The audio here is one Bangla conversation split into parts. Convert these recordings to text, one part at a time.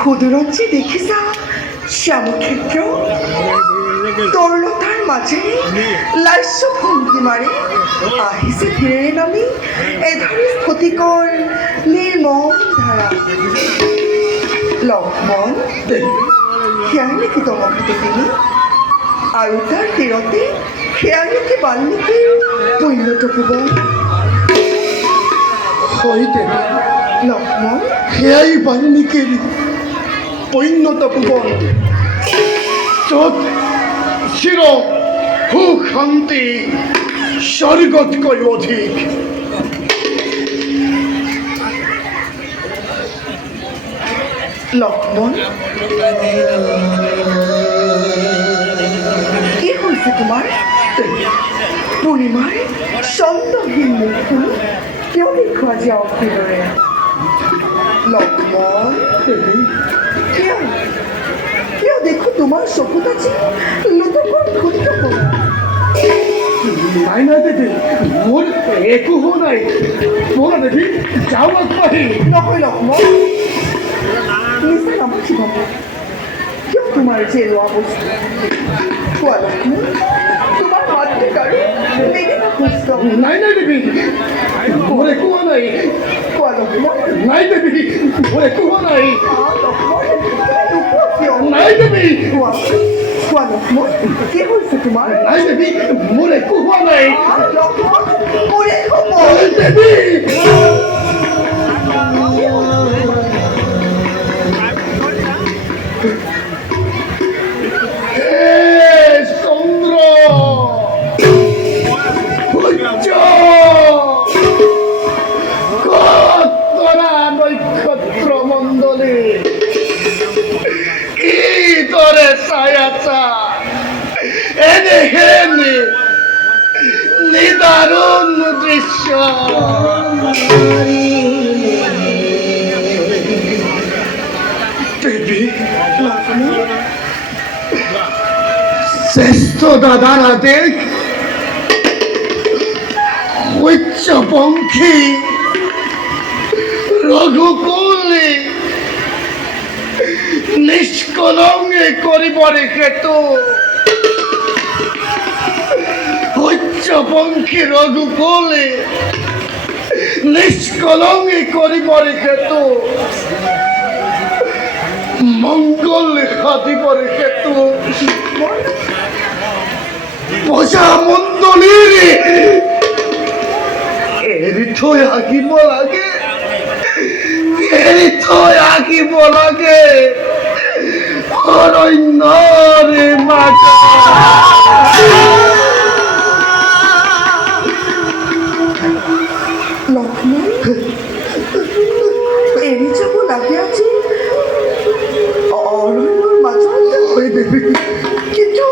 ক্ষুদরঞ্জি দেখিছা শ্যামক্ষেত্র তরলতার মাঝে লাস্য ভঙ্গি মারে আহিছে ফিরে নামি এধারে স্ফটিকৰ নিৰ্মল ধাৰা। লক্ষ্মণ, সেয়াই নেকি তমকৃত তিনি? আৰু তাৰ তীৰতে সেয়াই নেকি বাল্মীকিৰ পুণ্যত ভুৱন? লক্ষ্মণ, সেয়াই বাল্মীকিৰ পৈণ্যত ভুৱন, য'ত চিৰ সুখ শান্তি স্বৰ্গতকৈ অধিক। লক্ষ্মণ, কি হৈছে তোমাৰ? পূৰ্ণিমাৰ চন্দ্ৰহীন মুখখন কিয় দেখুৱা যে অখিলৰে? লক্ষ্মণ, কিয় কিয় দেখো তোমাৰ চকুত আজি লোটকৰ ক্ষুদ্ৰ কৰা? নাই নাই দেৱী, মোৰ একো হোৱা নাই। ব'লা দেৱী, যাওঁ আগবাঢ়ি। নহয় লক্ষ্মণ, নিচা নামাতিব। কিয় তোমাৰ যে লোৱা বস্তু? কোৱা লক্ষ্মণ, তোমাৰ মাতৃক আৰু বেগেনা সুস্থ? নাই নাই দেৱী, মোৰ একো হোৱা নাই। কোৱা লক্ষ্মণ। নাই দেৱী, মোৰ একো হোৱা নাই। লক্ষ্মণ, নোকোৱা কিয়? নাই দেৱী। কোৱা কোৱা লক্ষ্মণ, কি হৈছে তোমাৰ? নাই দেৱী, মোৰ একো হোৱা নাই। লক্ষ্মণ, মোৰ একো দেৱী, দেখেন নিদারুণ দৃশ্য। দেবী, শ্রেষ্ঠ দাদারা দেখ, উচ্চপঙ্খী রঘুকুলে নিষ্কলঙ্গে করিব রেখেত, উচ্চপঙ্খী রঘুকুলে নিষ্কলঙ্গে করিব রেখেত, মঙ্গল হাতিব রেখেত, প্রজা মণ্ডলীর এর তো আঁকিব লাগে, এর তো আঁকিব লাগে অরণ্য রে মাতা। লক্ষ্মণ, এরই যাব লাগে আছে অরণ্যর মাঝে হয়ে দেবে, কিন্তু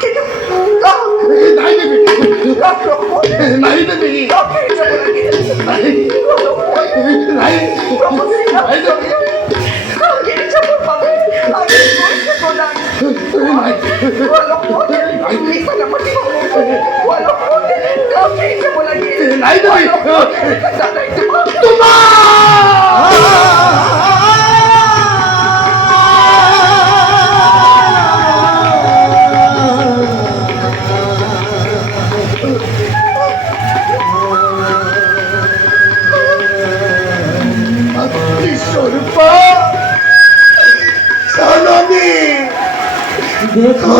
কিন্তু নাই দেবী, নাই দেবী, নাই নাই নাই দেবী, নাই দেবী দেখো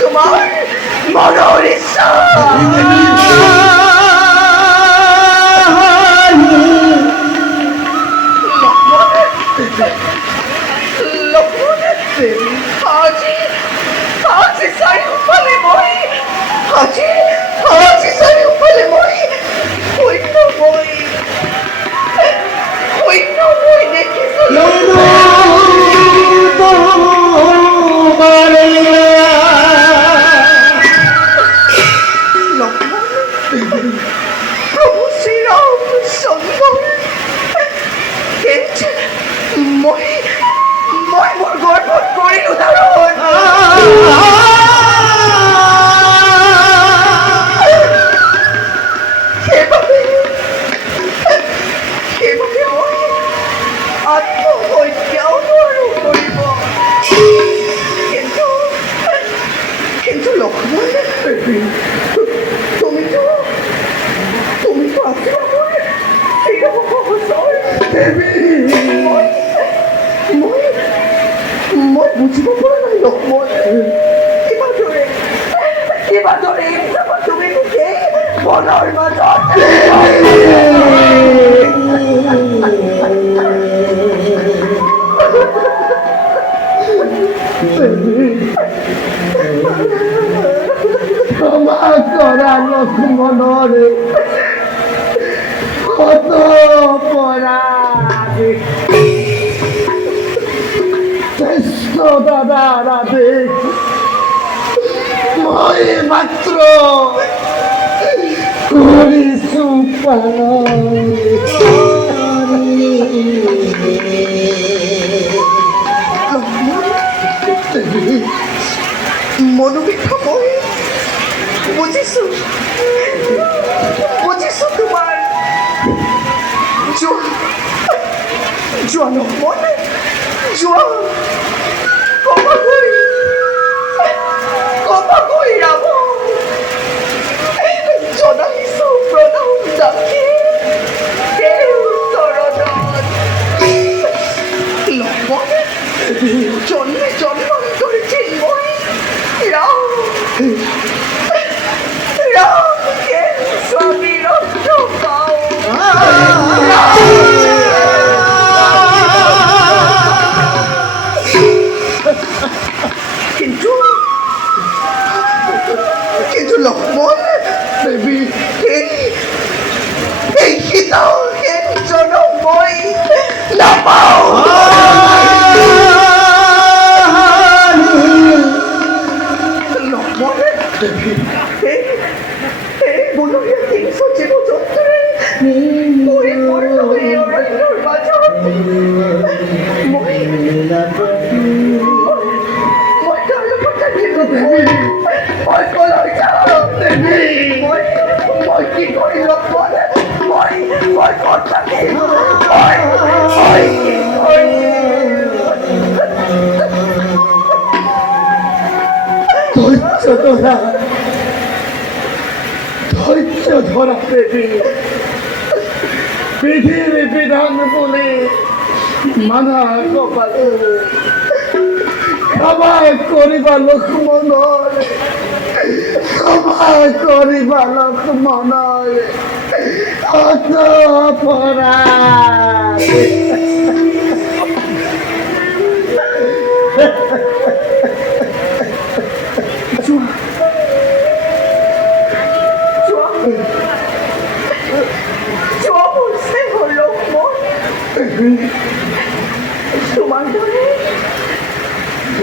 তোমার মনের ইচ্ছা আজি আজি চাৰিওফালে মই আজি আজি চাৰিওফালে মই শূন্য মই দেখিছো প্রভু শ্রীরামচন্দ্র মই মই মোৰ গৰ্ভত কৰিলো ধাৰণ সেইবাবে মই আত্মহত্যাও নোৱাৰো কৰিব কিন্তু লক্ষ্মণ তুমিতো আছিলা মোৰ মই বুজিব পৰা নাই লক্ষ্মণ কিবাদৰে তুমি নিজেই মনৰ মাজত ক্ষমা করা লক্ষ্মণ রে কত পরাধে শ্রেষ্ঠ দাদা রাধে মই মাত্র করিছু মনোবিক্ষা মই বুঝিছো বুঝিছো তোমাৰ যোৱা লক্ষ্মণ যোৱা কমাকৈ ৰাম জনাইছো প্ৰণাম যাকে লক্ষ্মণ জন্মে জন্মান্তর চিন্ময় রাম কে স্বামী রক্ত পাও কিন্তু কিন্তু লক্ষ্মণ দেবী এই সীতাও জনম মই নাপাও বনৰীয়া তিনিশ জীৱ-জন্তুৰে পৰিপূৰ্ণ হৈ অৰণ্যৰ মাজত মই তেওঁলোকৰ থাকিব মই কলৈ যাম মই কি কৰি লক্ষ্মণ মই ক'ত থাকিম মই কি কৰিম ধৈর্য ধরা দেবী পৃথিবী বিধান বলে মানা কপাল ক্ষমা করিবা লক্ষ্মণ ক্ষমা করিবা লক্ষ্মণ অত অপরাধ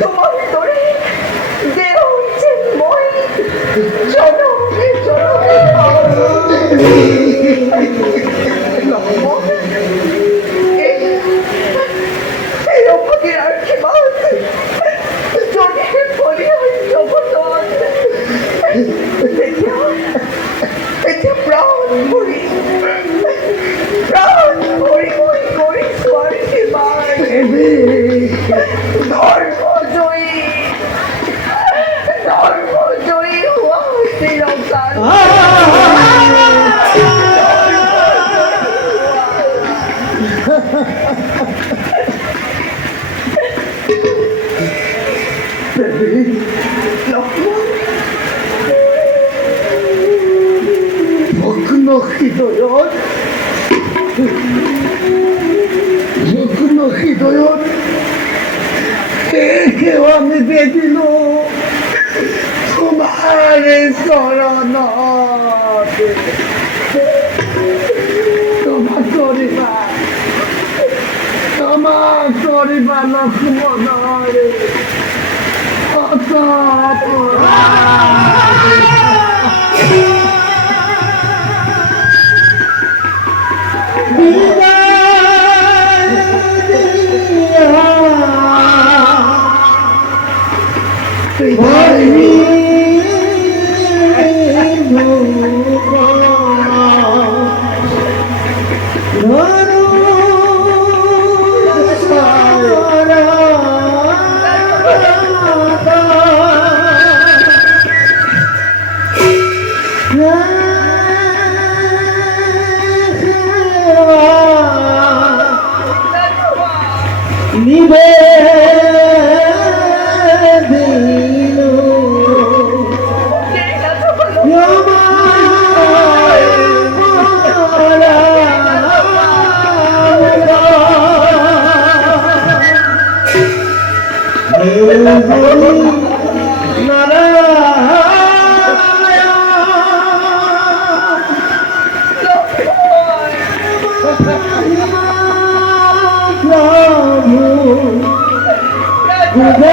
তোমার দরে দেহ চিন্ময় জনমে জনমে এই অপদের আর কি বাদ জনে পড়ে ওই জগতন এটা প্রাণ ভরি মই কৰিছো আৰু কিমান ধৰ্মজয়ী হোৱা হৈছিল অৱতাৰ ভগ্ন হৃদয়ত সেৱা নিবেদিলো তোমাৰে চৰণত ক্ষমা কৰিবা লক্ষ্মণৰে অত Oh!